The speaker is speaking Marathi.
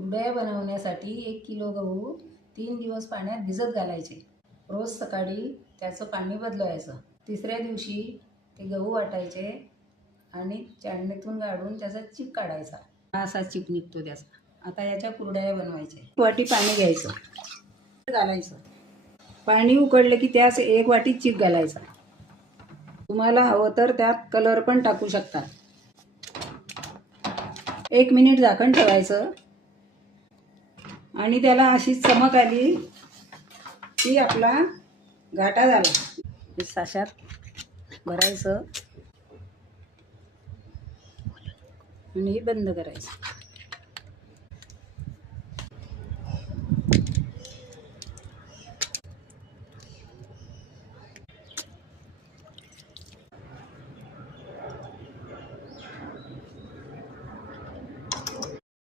कुरडया बनवण्यासाठी 1 किलो गहू 3 दिवस पाण्यात भिजत घालायचे. रोज सकाळी त्याचं पाणी बदलवायचं. तिसऱ्या दिवशी ते गहू वाटायचे आणि चाळणीतून गाळून त्याचा चीक काढायचा. हा असा चीक निघतो त्याचा. आता याच्या कुरडया बनवायच्या. 1 वाटी पाणी घ्यायचं, घालायचं. पाणी उकळलं की त्यात 1 वाटी चीक घालायचा. तुम्हाला हवं तर त्यात कलर पण टाकू शकता. 1 मिनिट झाकण ठेवायचं आणि त्याला अशी चमक आली की आपला घाटा झाला. हे साच्यात भरायचं आणि बंद करायचं.